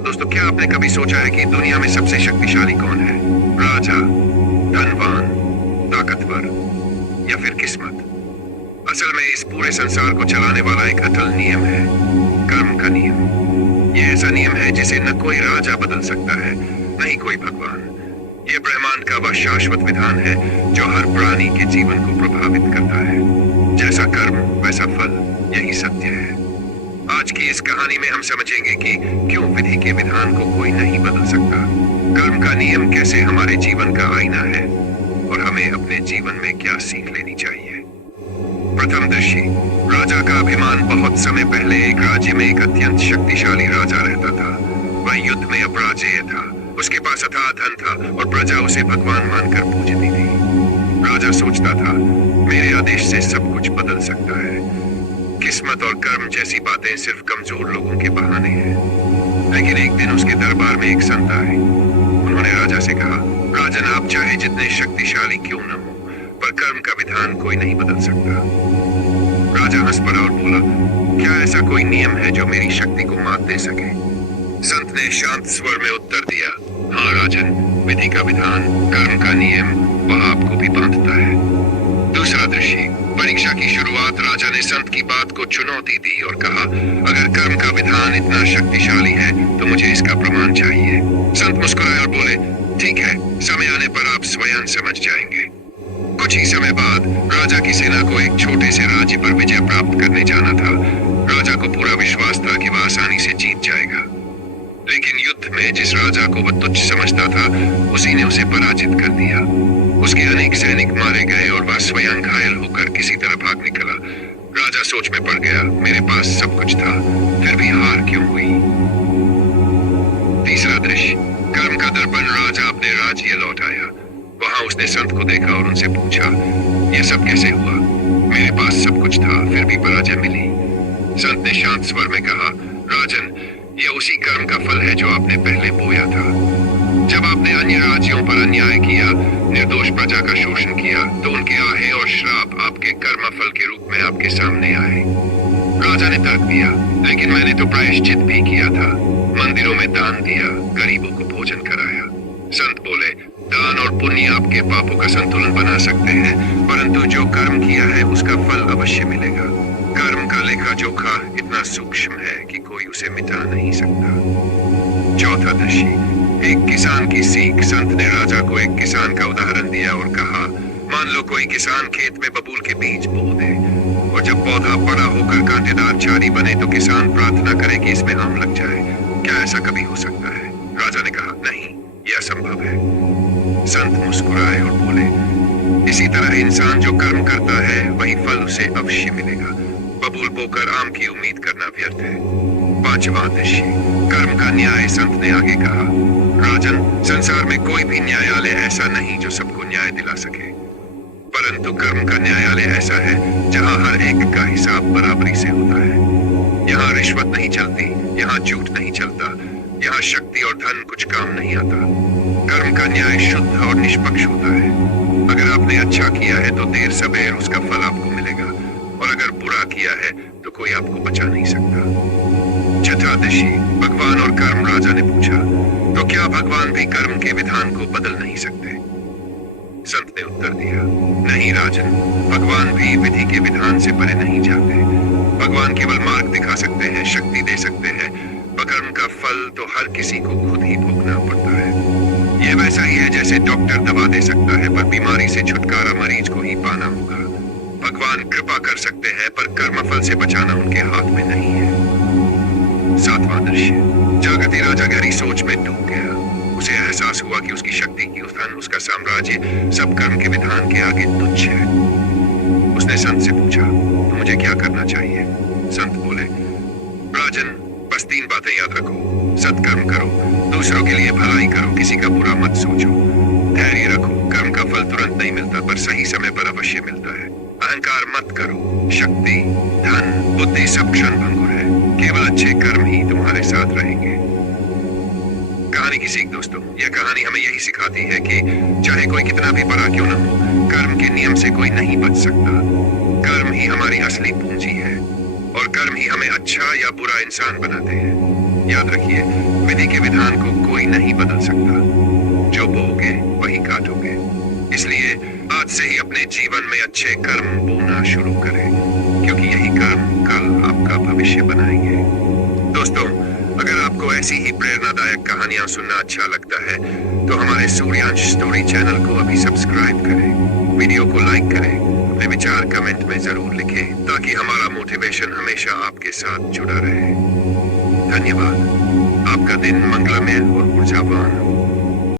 दोस्तों, क्या आपने कभी सोचा है कि दुनिया में सबसे शक्तिशाली कौन है? राजा, धनवान, ताकतवर या फिर किस्मत? असल में इस पूरे संसार को चलाने वाला एक अटल नियम है, कर्म का नियम। यह ऐसा नियम है जिसे न कोई राजा बदल सकता है, न ही कोई भगवान। यह ब्रह्मांड का वह शाश्वत विधान है जो हर प्राणी के जीवन को प्रभावित करता है। जैसा कर्म वैसा फल, यही सत्य है। आज की इस कहानी में हम समझेंगे कि क्यों विधि के विधान को कोई नहीं बदल सकता, कर्म का नियम कैसे हमारे जीवन का आईना है और हमें अपने जीवन में क्या सीख लेनी चाहिए। प्रथम दृष्टि। राजा का अभिमान। बहुत समय पहले एक राज्य में एक अत्यंत शक्तिशाली राजा रहता था। वह युद्ध में अपराजेय था। उसके पास अथाह धन था और प्रजा उसे भगवान मानकर पूजती थी। राजा सोचता था, मेरे आदेश से सब कुछ बदल सकता है। किस्मत और कर्म जैसी बातें सिर्फ कमजोर लोगों के बहाने हैं। लेकिन एक दिन उसके दरबार में एक संत आए। उन्होंने राजा से कहा, राजन, आप चाहे जितने शक्तिशाली क्यों न हो, पर कर्म का विधान कोई नहीं बदल सकता। राजा हंस पड़ा और बोला, क्या ऐसा कोई नियम है जो मेरी शक्ति को मात दे सके? संत ने शांत स्वर में उत्तर दिया, हाँ राजन, विधि का विधान, कर्म का नियम, वह आपको भी बांधता है। दूसरा दृश्य। परीक्षा की शुरुआत। राजा ने संत की बात को चुनौती दी और कहा, अगर कर्म का विधान इतना शक्तिशाली है तो मुझे इसका प्रमाण चाहिए। संत मुस्कुराए और बोले, ठीक है, समय आने पर आप स्वयं समझ जाएंगे। कुछ ही समय बाद राजा की सेना को एक छोटे से राज्य पर विजय प्राप्त करने जाना था। राजा को पूरा विश्वास था कि वह आसानी से जीत जाएगा। लेकिन युद्ध में जिस राजा को वह तुच्छ समझता था, उसी ने उसे पराजित कर दिया। उसके अनेक सैनिक मारे गए और वह स्वयं घायल होकर किसी तरह भाग निकला। राजा सोच में पड़ गया, मेरे पास सब कुछ था, फिर भी हार क्यों हुई? तीसरा दृश्य। कर्म का दर्पण। राजा अपने राज्य लौट आया। वहां उसने संत को देखा और उनसे पूछा, यह सब कैसे हुआ? मेरे पास सब कुछ था, फिर भी पराजय मिली। संत ने शांत स्वर में कहा, राजन, यह उसी कर्म का फल है जो आपने पहले बोया था। जब आपने अन्य राज्यों पर अन्याय किया, निर्दोष प्रजा का शोषण किया, तो उनके आहे और श्राप आपके कर्म फल के रूप में आपके सामने आए। राजा ने तर्क दिया, लेकिन मैंने तो प्रायश्चित भी किया था, मंदिरों में दान दिया, गरीबों को भोजन कराया। संत बोले, दान और पुण्य आपके पापों का संतुलन बना सकते हैं, परंतु जो कर्म किया है उसका फल अवश्य मिलेगा। कर्म का लेखा जोखा इतना सूक्ष्म है कि कोई उसे मिटा नहीं सकता। चौथा दृश्य। एक किसान की सीख। संत ने राजा को एक किसान का उदाहरण दिया और कहा, मान लो कोई किसान खेत में बबूल के बीज बो दे और जब पौधा बड़ा होकर कांटेदार झाड़ी बने तो किसान प्रार्थना करे कि इसमें आम लग जाए। क्या ऐसा कभी हो सकता है? राजा ने कहा, नहीं, यह असंभव है। संत मुस्कुराए और बोले, इसी तरह इंसान जो कर्म करता है वही फल उसे अवश्य मिलेगा। बबूल बोकर आम की उम्मीद करना व्यर्थ है। पांचवा दृश्य। कर्म का न्याय। संत ने आगे कहा, राजन, संसार में कोई भी न्यायालय ऐसा नहीं जो सबको न्याय दिला सके, परंतु कर्म का न्यायालय ऐसा है जहां हर एक का हिसाब बराबरी से होता है। यहाँ रिश्वत नहीं चलती, यहाँ झूठ नहीं चलता, यहाँ शक्ति और धन कुछ काम नहीं आता। कर्म का न्याय शुद्ध और निष्पक्ष होता है। अगर आपने अच्छा किया है तो देर सबेर उसका फल आपको मिलेगा, और अगर बुरा किया है तो कोई आपको बचा नहीं सकता। छठा दृश्य। भगवान और कर्म। राजा ने पूछा, तो क्या भगवान भी कर्म के विधान को बदल नहीं सकते? संत ने उत्तर दिया, नहीं राजन, भगवान भी विधि के विधान से परे नहीं जाते। भगवान केवल मार्ग दिखा सकते हैं, शक्ति दे सकते हैं, पर कर्म का फल तो हर किसी को खुद ही भोगना पड़ता है। यह वैसा ही है जैसे डॉक्टर दवा दे सकता है, पर बीमारी से छुटकारा मरीज को ही पाना होगा। भगवान कृपा कर सकते हैं, पर कर्मफल से बचाना उनके हाथ में नहीं है। सातवां दृश्य। जागृति। राजा गहरी सोच में डूब गया। उसे एहसास हुआ कि उसकी शक्ति की धन, उसका साम्राज्य सब कर्म के विधान के आगे तुच्छ है। उसने संत से पूछा, तो मुझे क्या करना चाहिए? संत बोले, राजन, बस 3 बातें याद रखो। सत्कर्म करो, दूसरों के लिए भलाई करो, किसी का बुरा मत सोचो, धैर्य रखो, कर्म का फल तुरंत नहीं मिलता पर सही समय पर अवश्य मिलता है। अहंकार मत करो, शक्ति, धन, बुद्धि सब क्षण भंगुर है, केवल अच्छे कर्म ही तुम्हारे साथ रहेंगे। कहानी की सीख। दोस्तों, यह कहानी हमें यही सिखाती है कि चाहे कोई कितना भी बड़ा क्यों न हो, कर्म के नियम से कोई नहीं बच सकता। कर्म ही हमारी असली पूंजी है और कर्म ही हमें अच्छा या बुरा इंसान बनाते हैं। याद रखिए, विधि के विधान को कोई नहीं बदल सकता। जो बोओगे वही काटोगे। इसलिए आज से ही अपने जीवन में अच्छे कर्म बोना शुरू करें, क्योंकि यही कर्म कल आपका भविष्य बनाएंगे। दोस्तों, अगर आपको ऐसी ही प्रेरणादायक कहानियां सुनना अच्छा लगता है तो हमारे सूर्यांश स्टोरी चैनल को अभी सब्सक्राइब करें, वीडियो को लाइक करें, अपने विचार कमेंट में जरूर लिखें ताकि हमारा मोटिवेशन हमेशा आपके साथ जुड़ा रहे। धन्यवाद। आपका दिन मंगलमय और ऊर्जावान हो।